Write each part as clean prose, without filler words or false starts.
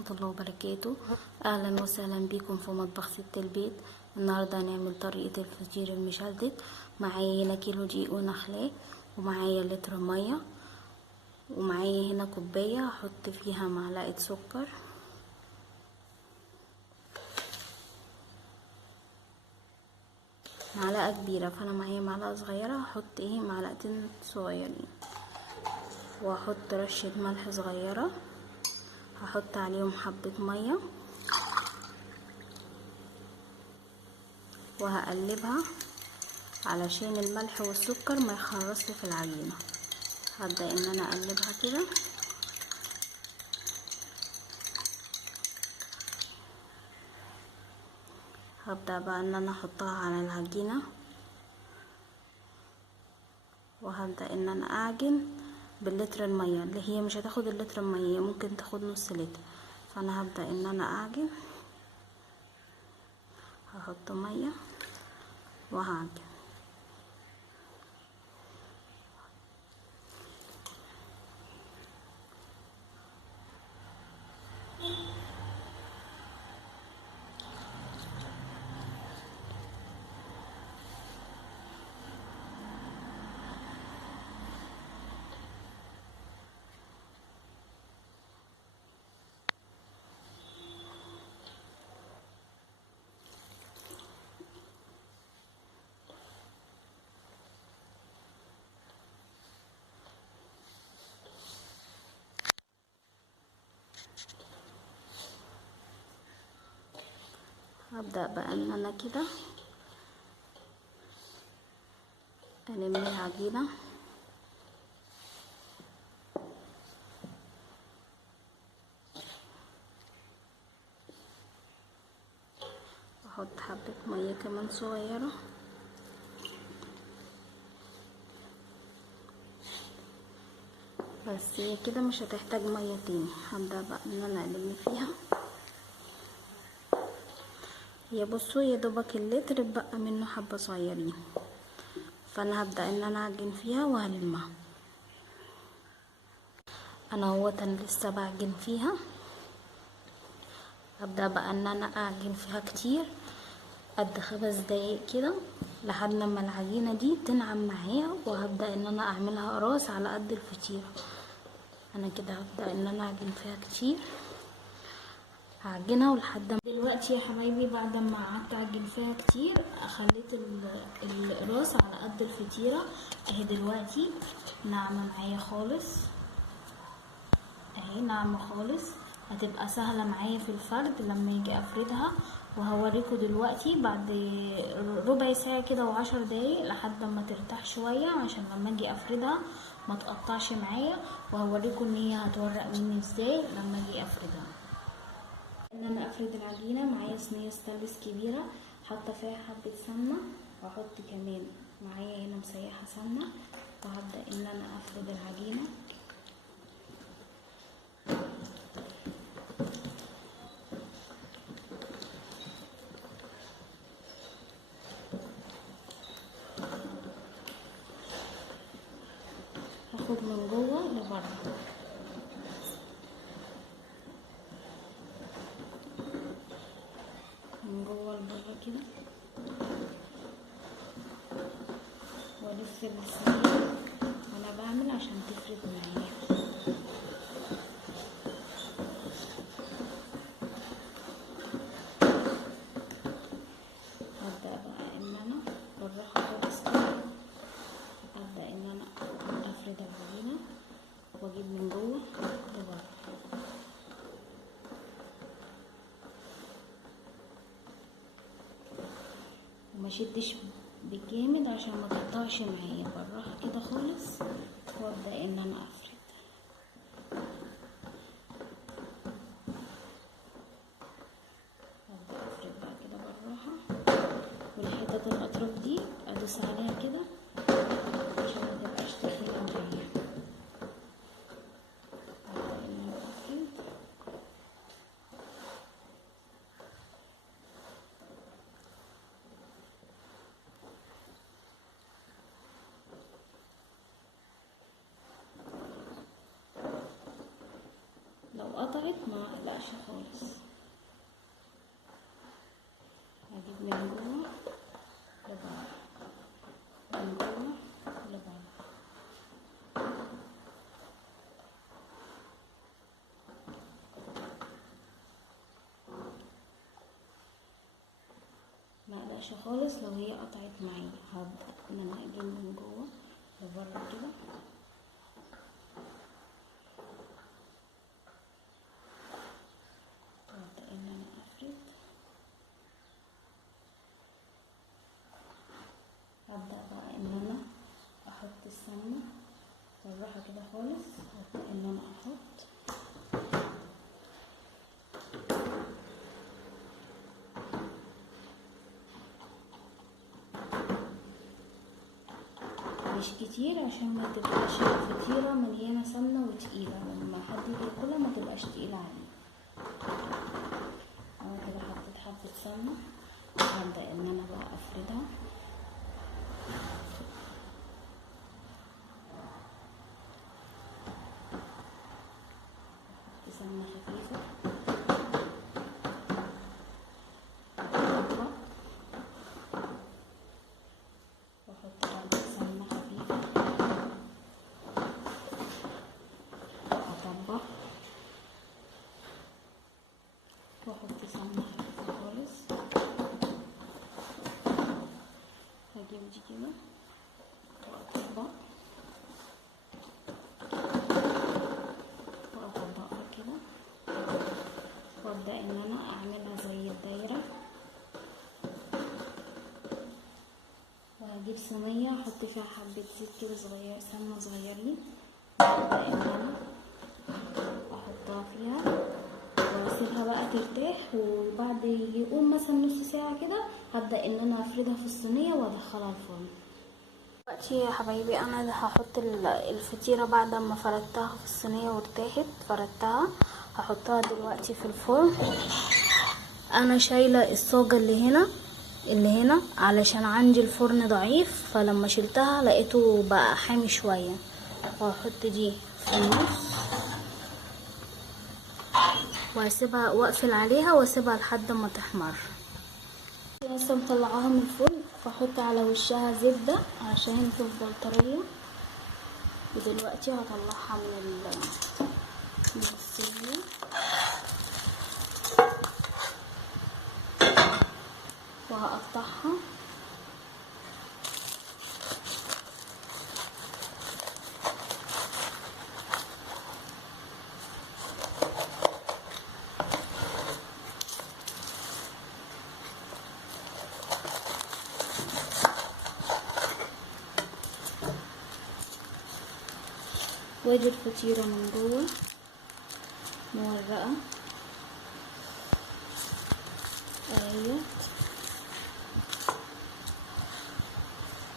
ورحمة الله وبركاته. أهلا وسهلا بكم في مطبخ ست البيت. النهاردة هنعمل طريقة الفطير المشلتت. معايا هنا كيلو دقيق ونخلاه، ومعايا لتر مية، ومعايا هنا كوباية هحط فيها معلقة سكر، معلقة كبيرة، فأنا معايا معلقة صغيرة هحط معلقتين صغيرين، وهحط رشة ملح صغيرة، هحط عليهم حبة مية وهقلبها علشان الملح والسكر ما يخرصش في العجينة. هبدأ ان انا اقلبها كده، هبدأ بقى ان انا احطها على العجينة، وهبدأ ان انا اعجن باللتر المية اللي هي مش هتاخد اللتر المية، هي ممكن تاخد نص لتر. فانا هبدأ ان انا اعجن، هحط مية وهعجن. هبدأ بقى ان انا كده الم العجينة، احط حبة مية كمان صغيرة، بس هي كده مش هتحتاج مية تاني. هبدأ بقى ان انا الم فيها. هي بصوا يا دوبك اللتر بقى منه حبة صغيرين، فانا هبدأ ان انا اعجن فيها وهلمها. انا لسه بعجن فيها. هبدأ بقى ان انا اعجن فيها كتير قد 5 دقايق كده لحد لما العجينة دي تنعم معايا، وهبدأ ان انا اعملها قراص على قد الفطيرة. انا كده هبدأ ان انا اعجن فيها كتير، هعجنها ولحد دلوقتي يا حبايبي بعد ما قعدت اعجن فيها كتير خليت القراص على قد الفطيرة. اهي دلوقتي ناعمة معايا خالص، اهي ناعمة خالص، هتبقى سهلة معايا في الفرد لما يجي افردها. وهوريكم دلوقتي بعد ربع ساعة كده و10 دقايق لحد ما ترتاح شوية عشان لما اجي افردها ما تقطعش معايا، وهوريكم ان هي هتورق مني ازاي لما اجي افردها. ان انا افرد العجينة معايا صينية ستانلس كبيرة حاطة فيها حبة سمنة، واحط كمان معايا هنا مسيحة سمنة، وهبدأ ان انا افرد العجينة. هاخد من جوه لبره، من جوه لبره كده، والف الصينية وانا بعمل عشان تفرد معايا. هبدأ بقى ان انا بالراحة خالص كده، هبدأ ان انا افرد العجينة واجيب من جوه لبره. وما شدش بجامد عشان ما تقطعش معايا، بالراحة كده خالص، وابدأ ان انا افرد. هبدأ افرد بقى كده بالراحة، والحتة الاطراف دي ادوس عليها كده عشان ما تبقاش تخينة معايا. هبدأ ان انا افرد. لو قطعت ما اقلقش خالص. هجيب من جوه لبره، من جوه لبره. ما اقلقش خالص لو هي قطعت معايا. هبدأ ان انا اجيب من جوه لبره كده، وابدأ ان انا افرد. هبدأ بقى ان انا احط السمنة بالراحة كده خالص. هبدأ ان انا احط مش كتير عشان ما تبقاش الفطيرة مليانة سمنة وتقيلة، لما حد يجي ياكلها ما تبقاش تقيلة عليه. اهو كده حطيت حبة سمنة. هبدأ ان انا بقى افردها. احط سمنة خفيفة، واحط برضه سمنة خفيفة، واطبق، واحط سمنة خفيفة خالص. هجيب دي كده واطبق واطبقها كده، وابدأ ان انا اعملها زي الدايرة. وهجيب صينية احط فيها حبة زيت كده صغير، سمنة صغيرين، وابدأ ان انا احطها فيها واسيبها بقى ترتاح. وبعد يقوم مثلا نص ساعة كده هبدأ ان انا افردها في الصينية وادخلها الفرن. دلوقتي يا حبايبي انا هحط الفطيرة بعد ما فردتها في الصينية وارتاحت، فردتها هحطها دلوقتي في الفرن. انا شايلة الصاجة اللي هنا علشان عندي الفرن ضعيف، فلما شلتها لقيته بقى حامي شوية، وهحط دي في النص وهسيبها واقفل عليها واسيبها لحد ما تحمر. لسه مطلعاها من الفرن، فاحط على وشها زبدة عشان تفضل طرية. ودلوقتي هطلعها من الصينية وهقطعها. وادي الفطيرة من جوه مورقة اهيت،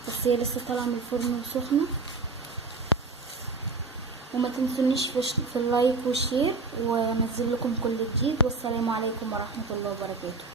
بس هي لسه طالعة من الفرن وسخنة. وما تنسونيش في اللايك والشير، وانزل لكم كل جديد. والسلام عليكم ورحمة الله وبركاته.